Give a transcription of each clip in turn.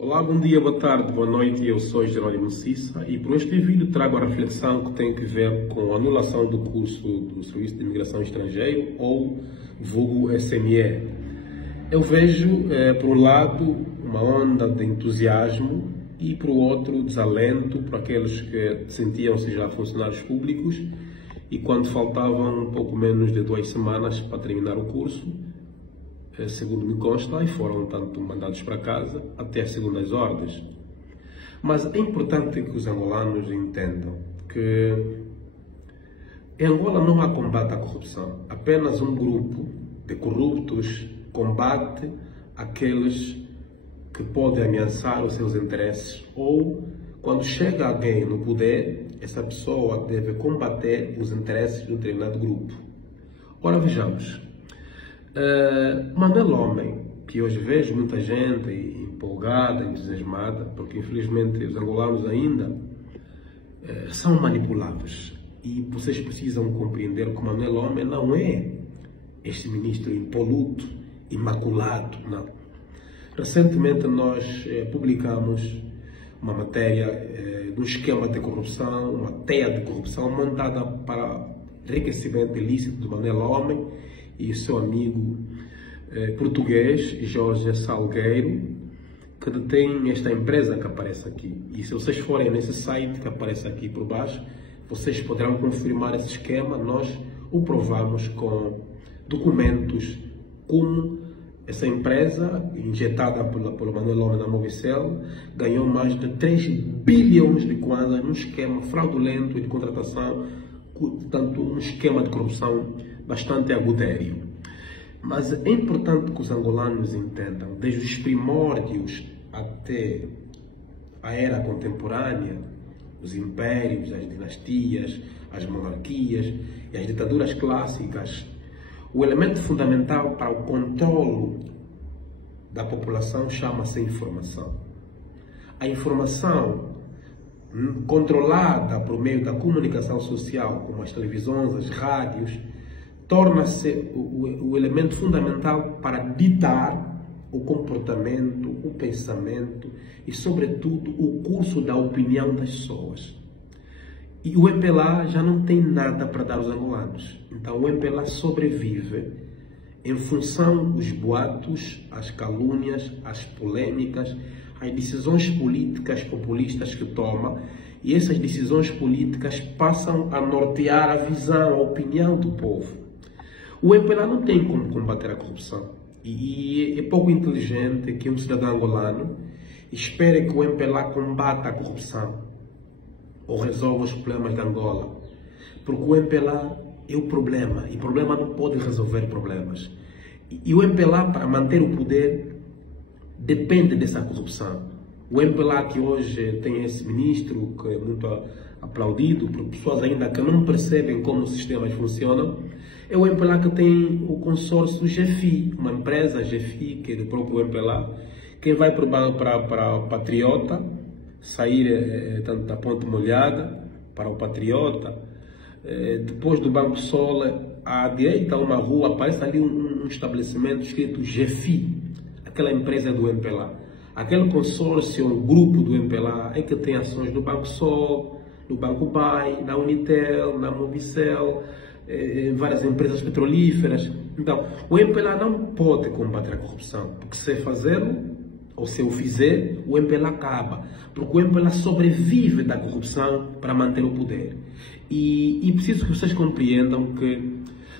Olá, bom dia, boa tarde, boa noite, eu sou Jerónimo Cissa e por este vídeo trago a reflexão que tem que ver com a anulação do curso do Serviço de Imigração Estrangeiro ou vulgo SME. Eu vejo, por um lado, uma onda de entusiasmo e, por outro, desalento para aqueles que sentiam-se já funcionários públicos e quando faltavam um pouco menos de 2 semanas para terminar o curso, segundo me consta, e foram tanto mandados para casa até as segundas ordens. Mas é importante que os angolanos entendam que em Angola não há combate à corrupção. Apenas um grupo de corruptos combate aqueles que podem ameaçar os seus interesses ou, quando chega alguém no poder, essa pessoa deve combater os interesses de um determinado grupo. Ora, vejamos. Manuel Homem, que hoje vejo muita gente empolgada, entusiasmada, porque infelizmente os angolanos ainda são manipuláveis. E vocês precisam compreender que Manuel Homem não é este ministro impoluto, imaculado, não. Recentemente nós publicamos uma matéria de um esquema de corrupção, uma teia de corrupção montada para enriquecimento ilícito de Manuel Homem e seu amigo português, Jorge Salgueiro, que detém esta empresa que aparece aqui. E se vocês forem nesse site que aparece aqui por baixo, vocês poderão confirmar esse esquema. Nós o provamos com documentos como essa empresa, injetada pelo Manuel Homem na Movicel, ganhou mais de 3 bilhões de kwanzas num esquema fraudulento de contratação, portanto, um esquema de corrupção bastante agudério. Mas é importante que os angolanos entendam, desde os primórdios até a era contemporânea, os impérios, as dinastias, as monarquias e as ditaduras clássicas, o elemento fundamental para o controle da população chama-se informação. A informação controlada por meio da comunicação social, como as televisões, as rádios, torna-se o elemento fundamental para ditar o comportamento, o pensamento e, sobretudo, o curso da opinião das pessoas. E o MPLA já não tem nada para dar aos angolanos. Então o MPLA sobrevive em função dos boatos, as calúnias, as polêmicas, as decisões políticas populistas que toma, e essas decisões políticas passam a nortear a visão, a opinião do povo. O MPLA não tem como combater a corrupção e é pouco inteligente que um cidadão angolano espere que o MPLA combata a corrupção ou resolva os problemas de Angola, porque o MPLA é o problema e o problema não pode resolver problemas. E o MPLA, para manter o poder, depende dessa corrupção. O MPLA que hoje tem esse ministro, que é muito aplaudido por pessoas ainda que não percebem como os sistemas funcionam, é o MPLA que tem o consórcio GFI, uma empresa GFI, que é do próprio MPLA. Quem vai para o Patriota, sair tanto da Ponte Molhada para o Patriota, depois do Banco Sol, à direita, uma rua, aparece ali um estabelecimento escrito GFI, aquela empresa do MPLA. Aquele consórcio, um grupo do MPLA, é que tem ações do Banco Sol, do Banco BAI, na Unitel, na Movicel, várias empresas petrolíferas. Então, o MPLA não pode combater a corrupção, porque se fazê-lo, ou se o fizer, o MPLA acaba, porque o MPLA sobrevive da corrupção para manter o poder. E preciso que vocês compreendam que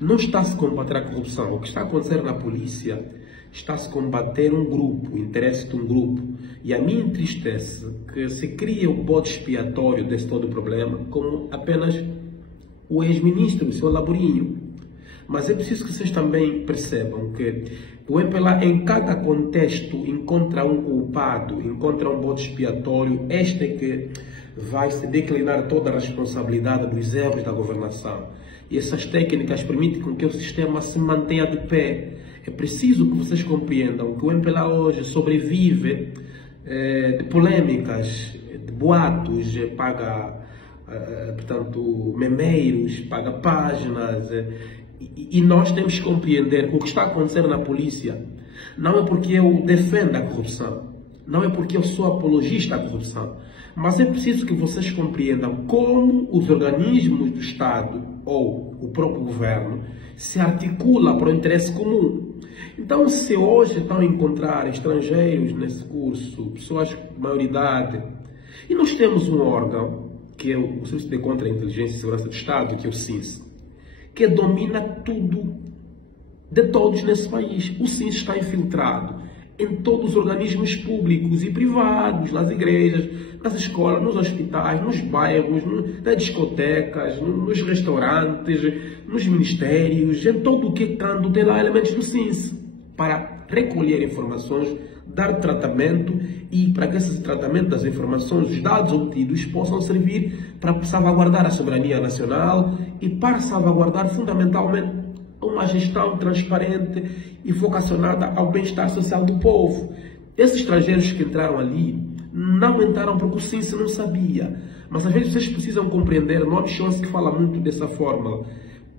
não está-se a combater a corrupção. O que está a acontecer na polícia está-se a combater um grupo, o interesse de um grupo. E a mim entristece que se cria o bode expiatório desse todo o problema como apenas o ex-ministro, o seu Laborinho. Mas é preciso que vocês também percebam que o MPLA, em cada contexto, encontra um culpado, encontra um bode expiatório, este é que vai se declinar toda a responsabilidade dos erros da governação. E essas técnicas permitem que o sistema se mantenha de pé. É preciso que vocês compreendam que o MPLA hoje sobrevive de polêmicas, de boatos, paga, portanto, memeiros, paga páginas. E nós temos que compreender o que está acontecendo na polícia. Não é porque eu defendo a corrupção, não é porque eu sou apologista à corrupção, mas é preciso que vocês compreendam como os organismos do Estado ou o próprio governo se articula para o interesse comum. Então, se hoje estão a encontrar estrangeiros nesse curso, pessoas de maioridade, e nós temos um órgão, que é o Serviço de Contra-Inteligência e Segurança do Estado, que é o SINS, que domina tudo de todos nesse país. O SINS está infiltrado em todos os organismos públicos e privados, nas igrejas, nas escolas, nos hospitais, nos bairros, nas discotecas, nos restaurantes, nos ministérios, em todo o que canto tem lá elementos do SINS, para recolher informações, dar tratamento e para que esse tratamento das informações, os dados obtidos, possam servir para salvaguardar a soberania nacional e para salvaguardar fundamentalmente uma gestão transparente e vocacionada ao bem-estar social do povo. Esses estrangeiros que entraram ali não entraram porque o SINS não sabia, mas às vezes vocês precisam compreender, não há chance que fala muito dessa fórmula.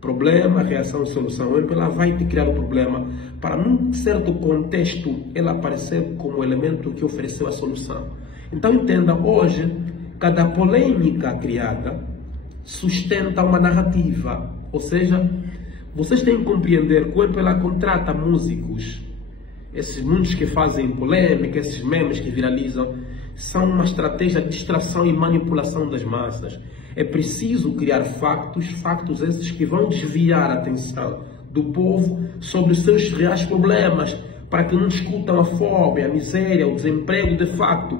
Problema, reação e solução. O MPLA vai te criar o problema para, num certo contexto, ela aparecer como elemento que ofereceu a solução. Então entenda, hoje, cada polêmica criada sustenta uma narrativa, ou seja, vocês têm que compreender que o MPLA contrata músicos, esses muitos que fazem polêmica, esses memes que viralizam, são uma estratégia de distração e manipulação das massas. É preciso criar factos esses que vão desviar a atenção do povo sobre os seus reais problemas, para que não discutam a fome, a miséria, o desemprego de facto.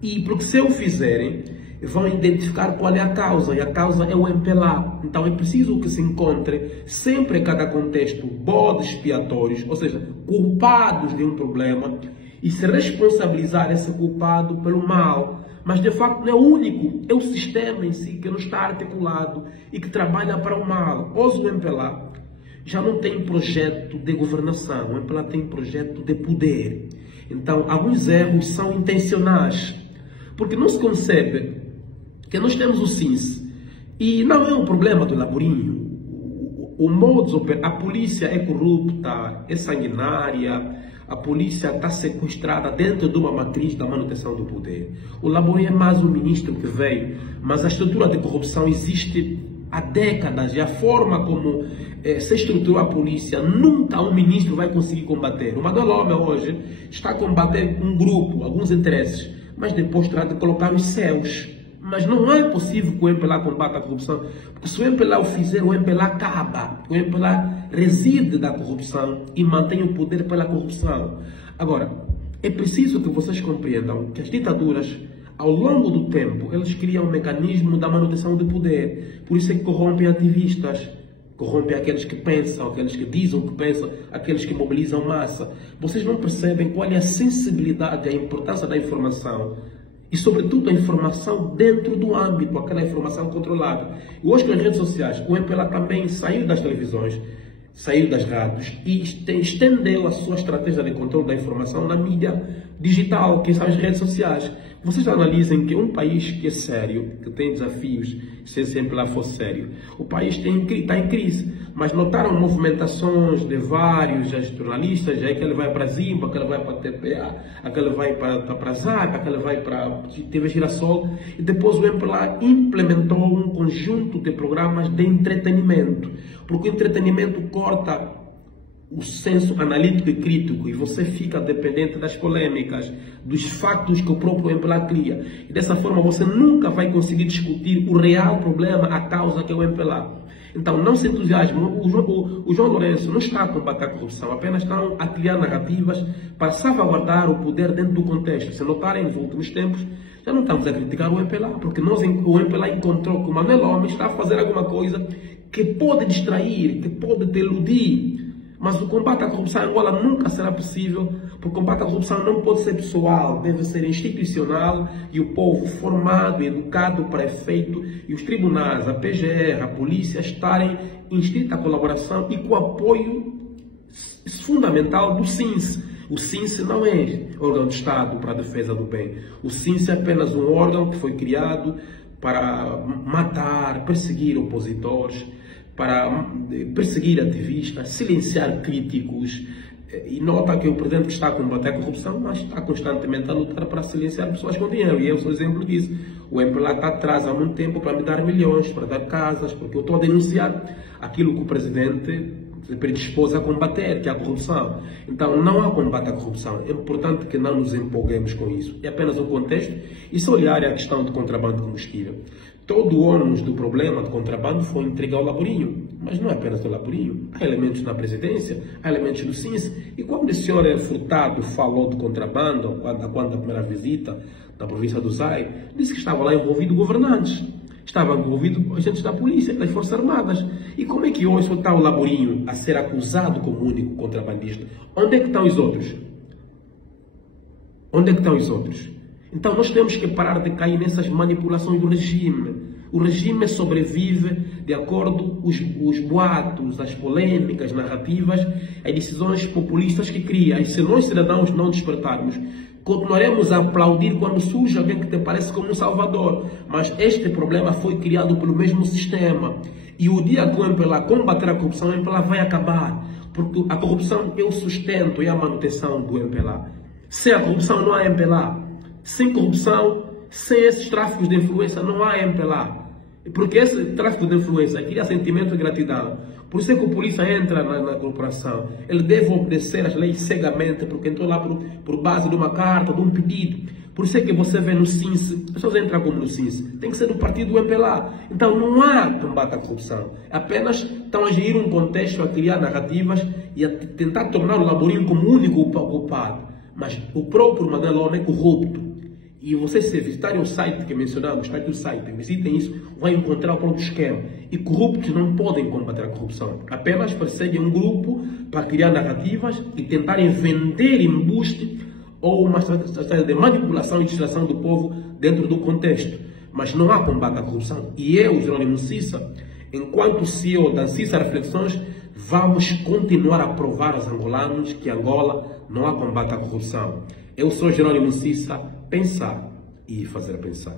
E porque se o fizerem, vão identificar qual é a causa, e a causa é o MPLA. Então é preciso que se encontre sempre em cada contexto bodes expiatórios, ou seja, culpados de um problema, e se responsabilizar esse culpado pelo mal. Mas de facto não é o único, é o sistema em si que não está articulado e que trabalha para o mal. Hoje o MPLA já não tem projeto de governação, o MPLA tem projeto de poder. Então alguns erros são intencionais, porque não se concebe que nós temos o SINS, e não é um problema do Laborinho. O modus operandi, a polícia é corrupta, é sanguinária, a polícia está sequestrada dentro de uma matriz da manutenção do poder. O Laborinho é mais um ministro que veio, mas a estrutura de corrupção existe há décadas, e a forma como se estrutura a polícia, nunca um ministro vai conseguir combater. O Manuel Homem hoje está a combater um grupo, alguns interesses, mas depois terá de colocar os céus. Mas não é possível que o MPLA combata a corrupção, porque se o MPLA o fizer, o MPLA acaba. O MPLA reside da corrupção e mantém o poder pela corrupção. Agora, é preciso que vocês compreendam que as ditaduras, ao longo do tempo, elas criam um mecanismo da manutenção do poder. Por isso é que corrompem ativistas, corrompem aqueles que pensam, aqueles que dizem o que pensam, aqueles que mobilizam massa. Vocês não percebem qual é a sensibilidade, a importância da informação, e sobretudo a informação dentro do âmbito, aquela informação controlada. E hoje com as redes sociais, o MPLA também saiu das televisões, saiu das rádios e estendeu a sua estratégia de controle da informação na mídia digital, que são as redes sociais. Vocês analisem que um país que é sério, que tem desafios, se sempre lá for sério, o país está em crise, mas notaram movimentações de vários jornalistas, aí que ele vai para Zimba, aquele vai para a TPA, aquele vai para a ZAP, aquele vai para a TV Girassol, e depois o MPLA implementou um conjunto de programas de entretenimento, porque o entretenimento corta o senso analítico e crítico, e você fica dependente das polêmicas, dos factos que o próprio MPLA cria. E dessa forma você nunca vai conseguir discutir o real problema, a causa que é o MPLA. Então não se entusiasme, o João Lourenço não está a combater a corrupção, apenas estão a criar narrativas para salvaguardar o poder dentro do contexto. Se notarem nos últimos tempos, já não estamos a criticar o MPLA, porque o MPLA encontrou que o Manuel Homem está a fazer alguma coisa que pode distrair, que pode te iludir. Mas o combate à corrupção em Angola nunca será possível, porque o combate à corrupção não pode ser pessoal, deve ser institucional, e o povo formado e educado para efeito, e os tribunais, a PGR, a polícia estarem em estrita colaboração e com o apoio fundamental do SINS. O SINS não é órgão de Estado para a defesa do bem. O SINS é apenas um órgão que foi criado para matar, perseguir opositores, para perseguir ativistas, silenciar críticos, E nota que o presidente está a combater a corrupção, mas está constantemente a lutar para silenciar pessoas com dinheiro. E eu sou exemplo disso. O MPLA está atrás há muito tempo para me dar milhões, para dar casas, porque eu estou a denunciar aquilo que o presidente se predispôs a combater, que é a corrupção. Então não há combate à corrupção. É importante que não nos empolguemos com isso. É apenas um contexto. E se olhar a questão do contrabando de combustível, todo o ônus do problema de contrabando foi entregue ao Laborinho. Mas não é apenas do Laborinho. Há elementos na presidência, há elementos do SINS. E quando o senhor Furtado falou do contrabando, quando a primeira visita na província do Zai, disse que estava lá envolvido governantes. Estavam envolvidos agentes da polícia, das Forças Armadas. E como é que hoje só está o Laborinho a ser acusado como único contrabandista? Onde é que estão os outros? Onde é que estão os outros? Então nós temos que parar de cair nessas manipulações do regime. O regime sobrevive de acordo com os boatos, as polêmicas, narrativas, as decisões populistas que cria. E se nós cidadãos não despertarmos, continuaremos a aplaudir quando surge alguém que te parece como um salvador. Mas este problema foi criado pelo mesmo sistema. E o dia que o MPLA combater a corrupção, o MPLA vai acabar. Porque a corrupção é o sustento e a manutenção do MPLA. Sem a corrupção não há MPLA. Sem corrupção, sem esses tráficos de influência, não há MPLA. Porque esse tráfico de influência cria sentimento de gratidão. Por isso é que o polícia entra na corporação. Ele deve obedecer às leis cegamente, porque entrou lá por base de uma carta, de um pedido. Por isso é que você vê no SINS, as pessoas entram como no SINS, tem que ser do partido do MPLA. Então não há combate à corrupção. Apenas estão a gerir um contexto, a criar narrativas e a tentar tornar o Laborinho como o único culpado. Mas o próprio Manuel é corrupto. E vocês, se visitarem o site que mencionamos, está aqui o site, visitem isso, vão encontrar o próprio esquema. E corruptos não podem combater a corrupção. Apenas perseguem um grupo para criar narrativas e tentarem vender embuste ou uma estratégia de manipulação e distração do povo dentro do contexto. Mas não há combate à corrupção. E eu, Jerônimo Cissa, enquanto CEO da Cissa Reflexões, vamos continuar a provar aos angolanos que em Angola não há combate à corrupção. Eu sou Jerônimo Cissa, pensar e fazer pensar.